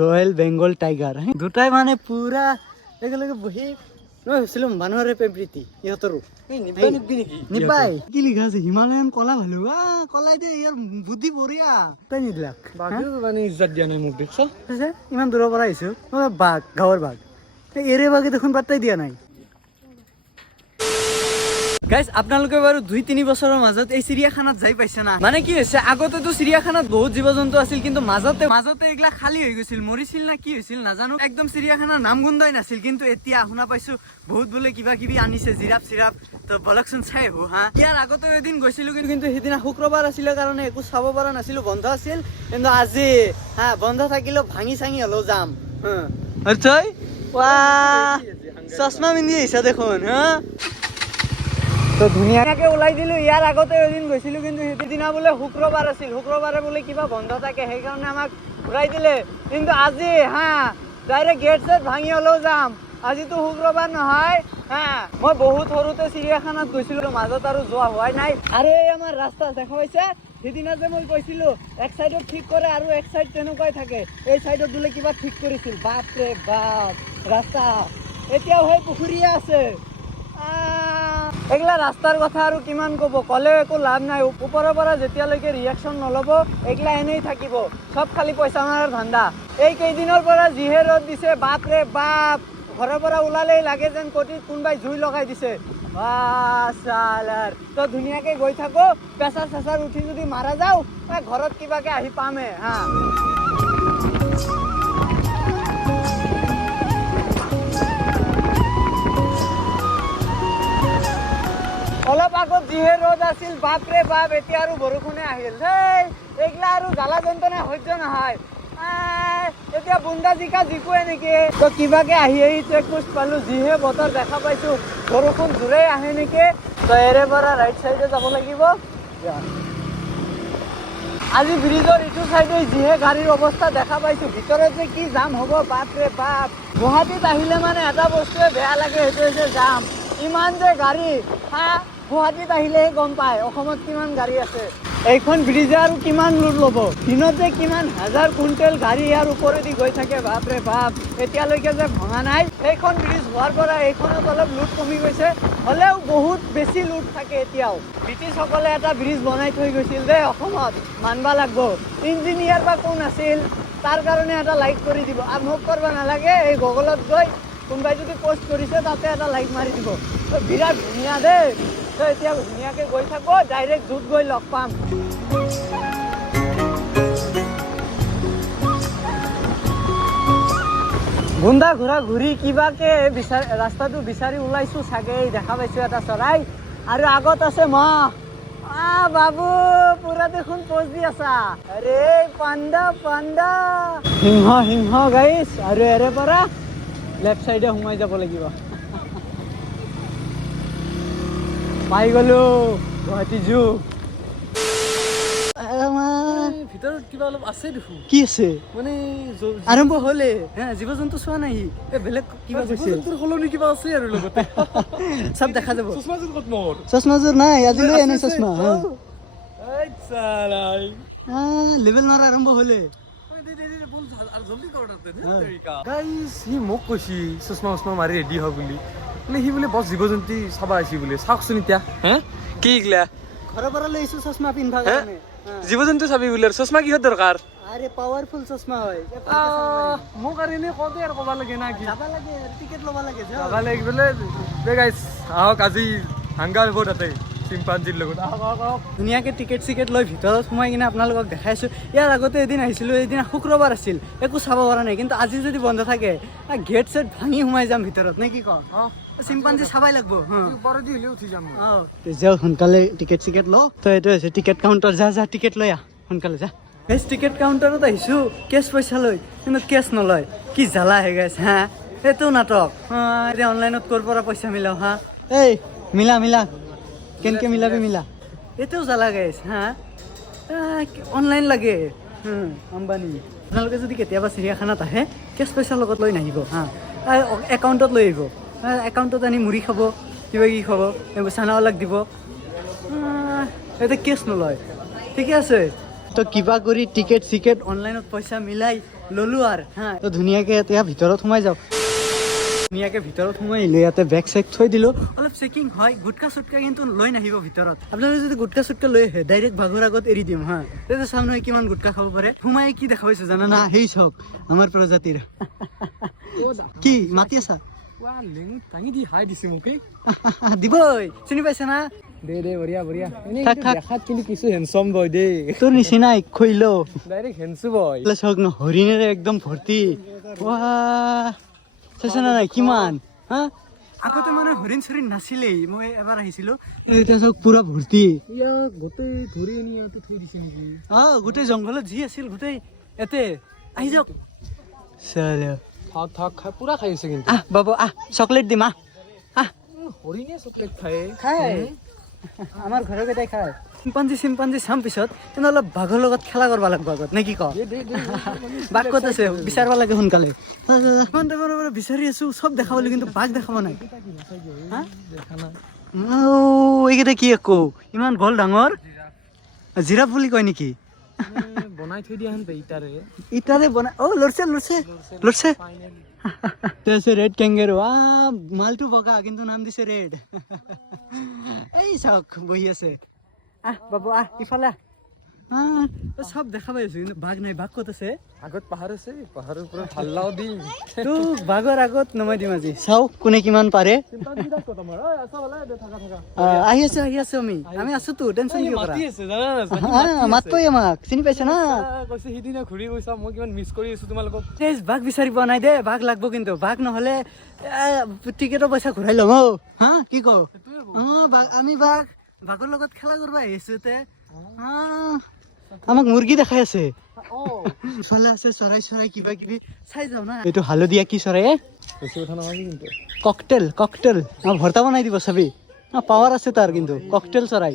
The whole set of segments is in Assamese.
ৰয়েল বেংগল টাইগাৰ দুটাই মানে পুৰা একেলগে বহি মই ভাবিছিলো মানুহৰে প্ৰেমপ্ৰীতি ইহঁতৰো নিপাই কি লিখা আছে হিমালয়ান কলা ভালু কলাই দে ইয়াৰ বুদ্ধি বঢ়িয়া তাই নিদিলাক মানে ইজ্জত দিয়া নাই মোক দেখছ ইমান দূৰৰ পৰা আহিছো বাঘ গাঁৱৰ বাঘ এৰে বাঘে দেখোন পাত্তাই দিয়া নাই গাইজ আপোনালোকে বাৰু 2-3 বছৰৰ মাজত এই চিৰিয়াখানাত যাই পাইছে না মানে কি হৈছে আগতেতো চিৰিয়াখানাত বহুত জীৱ জন্তু আছিল কিন্তু মাজতে এইগিলা খালী হৈ গৈছিল মৰিছিল না কি হৈছিল নাজানো একদম চিৰিয়াখানাৰ নাম গোন্ধই নাছিল কিন্তু এতিয়া শুনা পাইছো বহুত বোলে কিবা কিবি আনিছে জিৰাফ চিৰাফ তো বলকচোন চাই আহো হা ইয়াৰ আগতে এদিন গৈছিলো কিন্তু সেইদিনা শুক্ৰবাৰ আছিলে কাৰণে একো চাব পৰা নাছিলো বন্ধ আছিল কিন্তু আজি বন্ধ থাকিলেও ভাঙি চাঙি হলেও যাম চশমা পিন্ধি আহিছা দেখোন তো ধুনীয়াকে ওলাই দিলো ইয়াৰ আগতে এদিন গৈছিলো কিন্তু সেইদিনা বোলে শুক্ৰবাৰ আছিল শুক্ৰবাৰে বোলে কিবা বন্ধ থাকে সেইকাৰণে আমাক ঘূৰাই দিলে কিন্তু আজি ডাইৰেক্ট গেট চেট ভাঙি হলেও যাম আজিতো শুক্ৰবাৰ নহয় মই বহুত সৰুতে চিৰিয়াখানাত গৈছিলো মাজত আৰু যোৱা হোৱাই নাই আৰু এই আমাৰ ৰাস্তা দেখা পাইছে সেইদিনা যে মই কৈছিলো এক চাইডত ঠিক কৰে আৰু এক চাইড তেনেকুৱাই থাকে এই চাইডত বোলে কিবা ঠিক কৰিছিল বাপৰে বাপ ৰাস্তা এতিয়াও সেই পুখুৰীয়ে আছে এইগিলা ৰাস্তাৰ কথা আৰু কিমান ক'ব ক'লেও একো লাভ নাই ওপৰৰ পৰা যেতিয়ালৈকে ৰিয়েকশ্যন নল'ব এইগিলা এনেই থাকিব চব খালি পইচা মাৰাৰ ধান্দা এই কেইদিনৰ পৰা যিহে ৰ'দ দিছে বাপৰে বাপ ঘৰৰ পৰা ওলালেই লাগে যেন কটিত কোনোবাই জুই লগাই দিছে তো ধুনীয়াকে গৈ থাকো প্ৰেছাৰ চেচাৰ উঠি যদি মাৰা যাওঁ ঘৰত কিবাকে আহি পামে অলপ আগত যিহে ৰ'দ আছিল বাপৰে বাপ এতিয়া আৰু বৰষুণে আহিল এইগিলা আৰু জ্বালা যন্ত্ৰণা সহ্য নহয় এতিয়া বুন্দা জিকা জিকোৱে নেকি তো কিবাকে আহি চেক পোষ্ট পালো যিহে বতৰ দেখা পাইছো বৰষুণ জোৰে আহে নেকি তো এৰে পৰা ৰাইট চাইডে যাব লাগিব আজি ব্ৰিজৰ ইটো চাইডে যিহে গাড়ীৰ অৱস্থা দেখা পাইছো ভিতৰত যে কি জাম হ'ব বাপৰে বাপ গুৱাহাটীত আহিলে মানে এটা বস্তুৱে বেয়া লাগে সেইটো হৈছে জাম ইমান যে গাড়ী গুৱাহাটীত আহিলেহে গম পায় অসমত কিমান গাড়ী আছে এইখন ব্ৰিজে আৰু কিমান লুট ল'ব দিনত যে কিমান হাজাৰ কুইণ্টেল গাড়ী ইয়াৰ ওপৰেদি গৈ থাকে বাপৰে বাপ এতিয়ালৈকে যে ভঙা নাই এইখন ব্ৰিজ হোৱাৰ পৰা এইখনত অলপ লুট কমি গৈছে হ'লেও বহুত বেছি লুট থাকে এতিয়াও ব্ৰিটিছসকলে এটা ব্ৰিজ বনাই থৈ গৈছিল যে অসমত মানব লাগিব ইঞ্জিনিয়াৰ বা কোন আছিল তাৰ কাৰণে এটা লাইক কৰি দিব আৰু মোক কৰিব নালাগে এই গুগলত গৈ কোনোবাই যদি পোষ্ট কৰিছে তাতে এটা লাইক মাৰি দিব বিৰাট ধুনীয়া দেই তো এতিয়া ধুনীয়াকে গৈ থাকো ডাইৰেক্ট জুত গৈ লগ পাম বুন্দা ঘূৰা ঘূৰি কিবাকে ৰাস্তাটো বিচাৰি ওলাইছো চাগে দেখা পাইছো এটা চৰাই আৰু আগত আছে বাবু পুৰা দেখোন পোজ দি আছা আৰে পাণ্ডা সিংহ গাইছ আৰু এৰে পৰা লেফ্ট চাইডে সোমাই যাব লাগিব পাই গলো গুৱাহাটী জু ভিতৰত কিবা অলপ আছে দেখোন কি আছে মানে আৰম্ভ হলে জীৱ জন্তু চোৱা নাই বেলেগ কিবা সলনি কিবা আছে আৰু লগতে চব দেখা যাব চশমাযোৰ ক'ত মোৰ চশমাযোৰ নাই আজিলৈ এনে চশমা লেভেল মাৰা আৰম্ভ হলে সি মোক কৈছি চশমা মাৰি ৰেডি হ বুলি মানে সি বোলে বছ জীৱ জন্তু চাবা আহিছি বোলে চাওকচোন এতিয়া কি এইগিলা ঘৰৰ পৰা লৈ আহিছো চশমা পিন্ধা কাৰণে জীৱ জন্তু চাবি বোলে চশমা কিহৰ দৰকাৰ আৰে পাৱাৰফুল চশমা হয় মোক আৰু এনেই কওঁতে আৰু ক'ব লাগে না কি যাব লাগে টিকেট ল'ব লাগে যাব লাগে বোলে গাইছ আহক আজি হাংগাৰ হ'ব তাতে চিম্পাঞ্জিৰ লগত ধুনীয়াকে টিকেট চিকেট লৈ ভিতৰত সোমাই কিনে আপোনালোকক দেখাইছো ইয়াৰ আগতে এদিন আহিছিলো এদিনা শুক্ৰবাৰ আছিল একো চাব পৰা নাই কিন্তু আজি যদি বন্ধ থাকে গেট চেট ভাঙি সোমাই যাম ভিতৰত নে কি কওঁ চিম্পাঞ্জি চাবাই লাগব উঠি যাম যাও সোনকালে টিকেট চিকেট ল তো এইটো হৈছে টিকেট কাউণ্টাৰ যা টিকেট লৈ আহ সোনকালে যা বেছ টিকেট কাউণ্টাৰত আহিছো কেছ পইচা লৈ কিন্তু কেছ নলয় কি জ্বালা হে গাইছ এইটো নাটক এতিয়া অনলাইনত ক'ৰ পৰা পইচা মিলাও এই মিলা কেনেকে মিলাবি এইটোও জ্বালা গাইছ অনলাইন লাগে আম্বানী আপোনালোকে যদি কেতিয়াবা চিৰিয়াখানাত আহে কেছ পইচা লগত লৈ নাহিব একাউণ্টত লৈ আহিব একাউণ্টত আনি মুড়ি খাব কিবা কি খাব এইবোৰ চানাৱালাক দিব এতিয়া কেছ নলয় ঠিকে আছে তো কিবা কৰি টিকেট চিকেট অনলাইনত পইচা মিলাই ল'লো আৰু হা তো ধুনীয়াকৈ এতিয়া ভিতৰত সোমাই যাওঁ ধুনীয়াকৈ ভিতৰত সোমাই আহিলোঁ ইয়াতে বেগ চেগ থৈ দিলোঁ অলপ চেকিং হয় গুটকা চুটকা কিন্তু লৈ নাহিব ভিতৰত আপোনালোকে যদি গুটকা চুটকা লৈ আহে ডাইৰেক্ট ভাগৰ আগত এৰি দিম হা তেতিয়া চাম নহয় কিমান গুটকা খাব পাৰে সোমাই কি দেখা পাইছে জানা না সেই চাওক আমাৰ প্ৰজাতিৰ কি মাতি আছা দিবই চিনি পাইছে না তোৰ নিচিনাই খৈল চাওক ন হৰিণেৰে একদম ভৰ্তি চাইছে না নাই কিমান হা আগতে মানে হৰিণ চৰিণ নাছিলেই মই এবাৰ আহিছিলো এতিয়া চাওক পুৰা ভৰ্তি গোটেই জংঘলত যি আছিল গোটেই ইয়াতে আহি যাওক পুৰা খাই আছে কিন্তু বাবু চকলেট দিম হৰিণে চকলেট খায় আমাৰ ঘৰৰ কেইটাই খায় চিম্পাঞ্জি চাম পিছত কিন্তু অলপ বাঘৰ লগত খেলা কৰিব লাগিব আগত নে কি কওঁ বাঘ ক'ত আছে বিচাৰিব লাগে সোনকালে ইমান টাইমৰ পৰা বিচাৰি আছো চব দেখাবলৈ কিন্তু বাঘ দেখাব নাই এইকেইটা কি আকৌ ইমান গল ডাঙৰ জিৰাফ বুলি কয় নেকি বনাই থৈ দিয়া হেন ইটাৰে বনাই লৰছে ৰেড কেংগেৰু মালটো বগা কিন্তু নাম দিছে ৰেড এই চাওক বহি আছে বাবু ইফালে সব দেখা পাই আছো কিন্তু বাঘ নাই বাঘ ক'ত আছে আগত পাহাৰ আছে পাহাৰৰ ওপৰত হাল্লাও দিম তো বাঘৰ আগত নমাই দিম আজি চাও কোনে কিমান পাৰে আহি আছো আমি আছো তো টেনচন কিয় কৰা মাতই আমাক চিনি পাইছে না কৈছে সিদিনা ঘূৰি গৈছা মই কিমান মিছ কৰি আছো তোমালোকক বাঘ বিচাৰি পোৱা নাই দে বাঘ লাগব কিন্তু বাঘ নহলে টিকেটৰ পইচা ঘূৰাই ল'ম হা কি কও আমি বাঘৰ লগত খেলা কৰিব আহিছো আমাক মুৰ্গী দেখাই আছে ইফালে আছে চৰাই কিবা কিবি চাই যাও না এইটো হালধীয়া কি চৰাই ককটেল ভৰ্তা বনাই দিব চাবি পাৱাৰ আছে তাৰ কিন্তু ককটেল চৰাই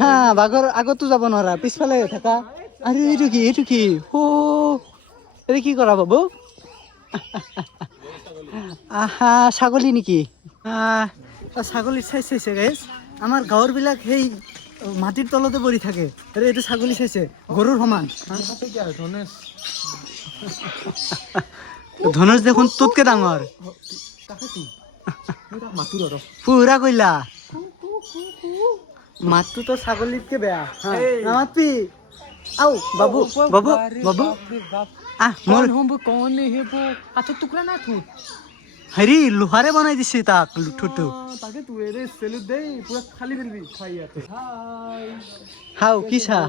হা বাঘৰ আগতো যাব নোৱাৰা পিছফালে থাকা আৰু এইটো কি এইটো কি কৰা বাবু ছাগলী নেকি ছাগলী চাইছে গাইছ আমাৰ গাঁৱৰ বিলাক সেই মাটিৰ তলতে পৰি থাকে এইটো ছাগলী চাইছে গৰুৰ সমান ধনুষ দেখোন তোতকে ডাঙৰ পুৰা কইলা মাতটো তো ছাগলীতকে বেয়া নামাতবি বাবু টুকুৰা না থুত হেৰি লোহাৰে বনাই দিছে তাক ঠুটো হাও কি চা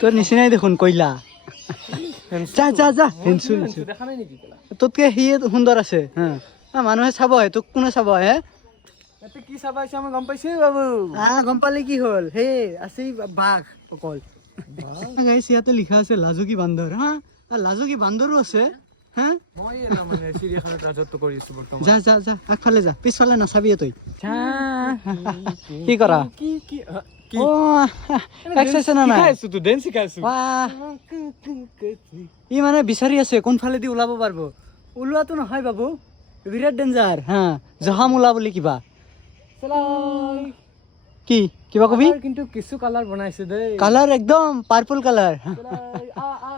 তোৰ নিচিনাই দেখোন কইলা যা তোতকে সি সুন্দৰ আছে মানুহে চাব তোক কোনে চাব কি চাব আহিছে আমি গম পাইছো বাবু গম পালে কি হ'ল সেই আছে বাঘ অকল ইয়াতে লিখা আছে লাজুকী বান্দৰ লাজুকী বান্দৰো আছে যা আগফালে যা পিছফালে নাচাবি তই কি কৰা ই মানে বিচাৰি আছে কোনফালেদি ওলাব পাৰিব ওলোৱাটো নহয় বাবু বিৰাট ডেঞ্জাৰ জহাম ওলা বুলি কিবা কি কিবা কবি কিন্তু কিছু কালাৰ বনাইছে দেই কালাৰ একদম পাৰ্পল কালাৰ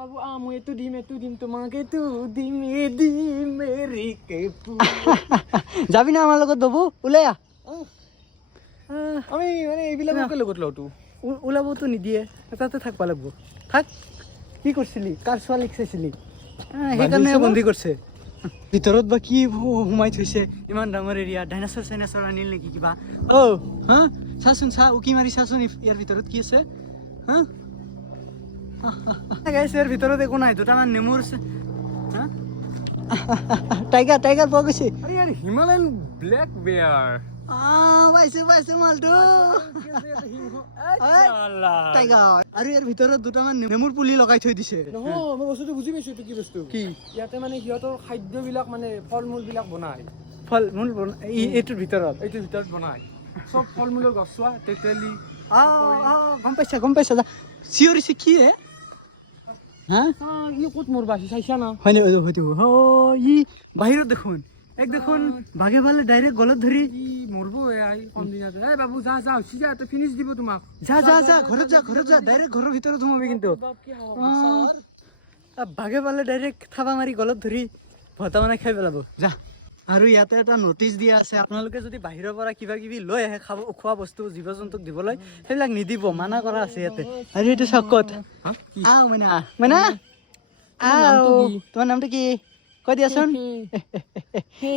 বাবু মই এইটো দিম তোমাক এইটো দিম যাবি না আমাৰ লগত বাবু ওলাই আমি মানে এইবিলাককে লগত লওঁতো ওলাবতো নিদিয়ে তাতে থাকবা লাগব থাক কি কৰিছিলি কাৰ ছোৱালীক চাইছিলি সেইকাৰণে বন্দী কৰিছে ভিতৰত বা কি সোমাই থৈছে ইমান ডাঙৰ এৰিয়া ডাইনাছৰ আনিল নেকি কিবা চাচোন উকি মাৰি চাচোন ইয়াৰ ভিতৰত কি আছে ইয়াৰ ভিতৰত একো নাই দুটামান নেমুৰ টাইগাৰ পোৱা গৈছে হিমালয়ান ব্লেক বেয়াৰ পাইছে মালটো টাইগাৰ আৰু ইয়াৰ ভিতৰত দুটামান নেমুৰ পুলি লগাই থৈ দিছে মই বস্তুটো বুজি পাইছো এইটো কি বস্তু কি ইয়াতে মানে সিহঁতৰ খাদ্যবিলাক মানে ফল মূল বিলাক বনাই এইটোৰ ভিতৰত বনাই চব ফল মূলৰ গছ চোৱা তেতেলি গম পাইছা চিঞৰিছে কি ক'ত মোৰ বাছি চাইছা না হয় ই বাহিৰত দেখোন এক দেখোন বাঘে ভালে ডাইৰেক্ট গলত ধৰি ই মৰবো আই কম দিনতে এই বাবু যা যা উঠি যা তই ফিনিশ দিব তোমাক যা যা যা ঘৰত যা ডাইৰেক্ট ঘৰৰ ভিতৰত সোমাবি কিন্তু বাপ কি বাঘে পালে ডাইৰেক্ট থাবা মাৰি গলত ধৰি ভটা মানে খাই পেলাব যা আৰু ইয়াতে এটা নটিচ দিয়া আছে আপোনালোকে যদি বাহিৰৰ পৰা কিবা কিবি লৈ আহে খাব খোৱা বস্তু জীৱ জন্তুক দিবলৈ সেইবিলাক নিদিব মানা কৰা আছে ইয়াতে আৰু এইটো চাওক ক'ত আও মইনা মইনা আও তোমাৰ নামটো কি কৈ দিয়াচোন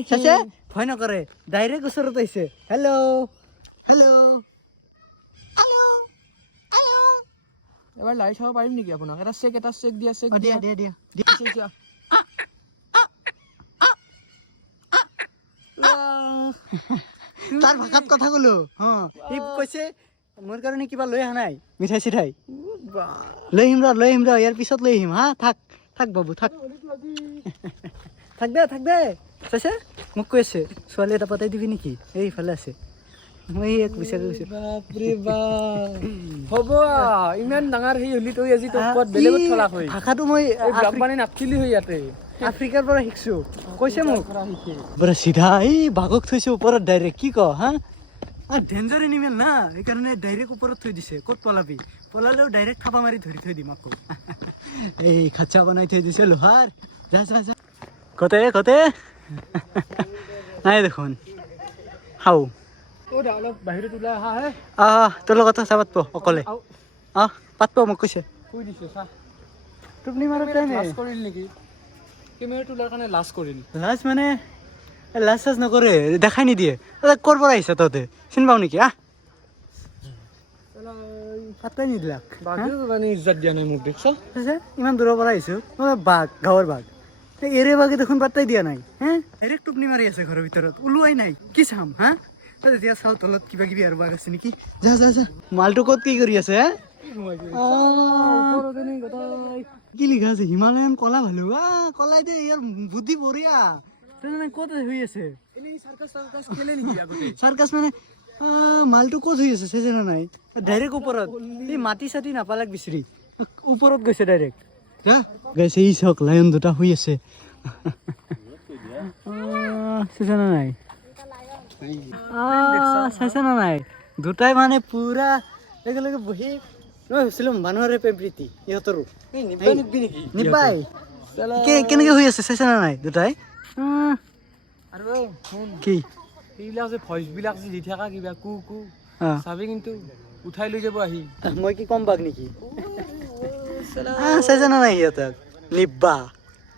চাচে ভয় নকৰে ডাইৰেক্ট ওচৰত আহিছে হেল্ল' হেল্ল' এবাৰ লাইট চাব পাৰিম নেকি আপোনাক এটা চেক দিয়া চেক দিয়া দিয়া দিয়া দিয়া তাৰ ভাষাত কথা ক'লো সি কৈছে মোৰ কাৰণে কিবা লৈ অহা নাই মিঠাই চিঠাই লৈ আহিম ৰ ইয়াৰ পিছত লৈ আহিম হা থাক বাবু থাক থাক দে চাইছে মোক কৈ আছে ছোৱালী এটা পতাই দিবি নেকি এইফালে আছে মই এক বিচাৰি গৈছো বাপৰে বাপ হ'ব ইমান ডাঙৰ সেই হলি তই আজি তোক ক'ত বেলেগত থলা হৈ ভাষাটো মই মানে নাথিলি হৈ ইয়াতে আফ্ৰিকাৰ পৰা শিকছো কৈছে মোক বৰা চিধা এই বাঘক থৈছে ওপৰত ডাইৰেক্ট কি ক হা ডেঞ্জাৰ এনিমেল না সেইকাৰণে ডাইৰেক্ট ওপৰত থৈ দিছে ক'ত পলাবি পলালেও ডাইৰেক্ট থাপা মাৰি ধৰি থৈ দিম আকৌ এই খাচ্চা বনাই থৈ দিছে লোহাৰ যা কতে নাই দেখোন হাও অলপ বাহিৰত ওলাই আহা হে তোৰ লগত কথা পাতব অকলে পাতব মোক কৈছে কৈ দিছে চা টোপনি মাৰোতে লাজ কৰিল নেকি কেমেৰা তোলাৰ কাৰণে লাজ কৰিল লাজ মানে লাজ চাজ নকৰে দেখাই নিদিয়ে ক'ৰ পৰা আহিছা তহঁতে চিনি পাও নেকি পাত্তাই নিদিলাক বাঘেও মানে ইজ্জত দিয়া নাই মোক দেখছ ইমান দূৰৰ পৰা আহিছো বাঘ গাঁৱৰ বাঘ এৰে বাঘে দেখোন পাত্তাই দিয়া নাই ডাইৰেক্ট টোপনি মাৰি আছে ঘৰৰ ভিতৰত ওলোৱাই নাই কি চাম তেতিয়া চাওঁ তলত কিবা কিবি আৰু বাঘ আছে নেকি যা মালটো ক'ত কি কৰি আছে কি লিখা আছে হিমালয়ান কলা ভালু কলাই দে ইয়াৰ বুদ্ধি বঢ়িয়া ক'ত হৈ আছে চাৰ্কাছ মানে মালটো ক'ত হৈ আছে চাইছে নে নাই ডাইৰেক্ট ওপৰত এই মাটি চাটি নাপালাক বিচাৰি ওপৰত গৈছে ডাইৰেক্ট গৈছে ই চাওক লায়ন দুটা শুই আছে চাইছে নে নাই চাইছে নে নাই দুটাই মানে পুৰা একেলগে বহি মই ভাবিছিলো মানুহৰে প্ৰেমপ্ৰীতি ইহঁতৰো নিবাই কেনেকে হৈ আছে চাইছে নে নাই দুটাই আৰু শুন কি এইবিলাক যে ভইচ বিলাক যে দি থাকা কিবা কু চাবি কিন্তু উঠাই লৈ যাব আহি মই কি কম বাঘ নেকি চাইছে নে নাই সিহঁতক নিব্বা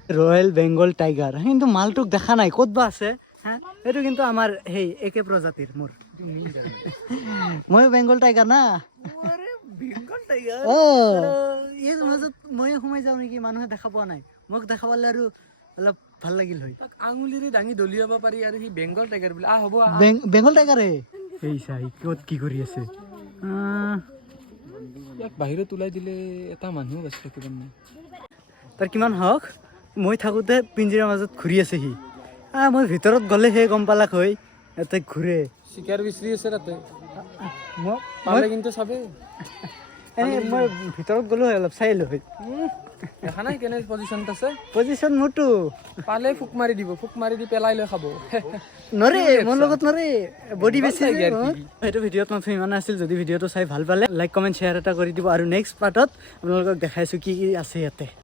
ৰয়েল বেংগল টাইগাৰ কিন্তু মালটোক দেখা নাই ক'ত বা আছে এইটো কিন্তু আমাৰ সেই একে প্ৰজাতিৰ মোৰ ময়ো বেংগল টাইগাৰ না ইয়াৰ মাজত ময়ে সোমাই যাওঁ নেকি মানুহে দেখা পোৱা নাই মোক দেখা পালে আৰু অলপ ভাল লাগিল হয় আঙুলিৰে দাঙি দলিয়াব পাৰি আৰু সি বেংগল টাইগাৰ বোলে হ'ব বেংগল টাইগাৰে এই চাই ক'ত কি কৰি আছে ইয়াক বাহিৰত ওলাই দিলে এটা মানুহ বাচি থাকিব নাই তাৰ কিমান হওক মই থাকোঁতে পিঞ্জিৰাৰ মাজত ঘূৰি আছে সি মই ভিতৰত গ'লেহে গম পালাক হয় ইয়াতে ঘূৰে চিকাৰ বিচাৰি আছে তাতে মই কিন্তু চাবে এনেই মই ভিতৰত গ'লো হয় অলপ চাই আহিলোঁ হয় দেখা নাই কেনে পজিশ্যনত আছে পজিশ্যন মোৰতো পালে ফুক মাৰি দিব ফুক মাৰি দি পেলাই লৈ খাব নৰে মোৰ লগত নৰে বডি বেছি সেইটো ভিডিঅ'ত মই ইমান আছিল যদি ভিডিঅ'টো চাই ভাল পালে লাইক কমেণ্ট শ্বেয়াৰ এটা কৰি দিব আৰু নেক্সট পাৰ্টত আপোনালোকক দেখাইছোঁ কি কি আছে ইয়াতে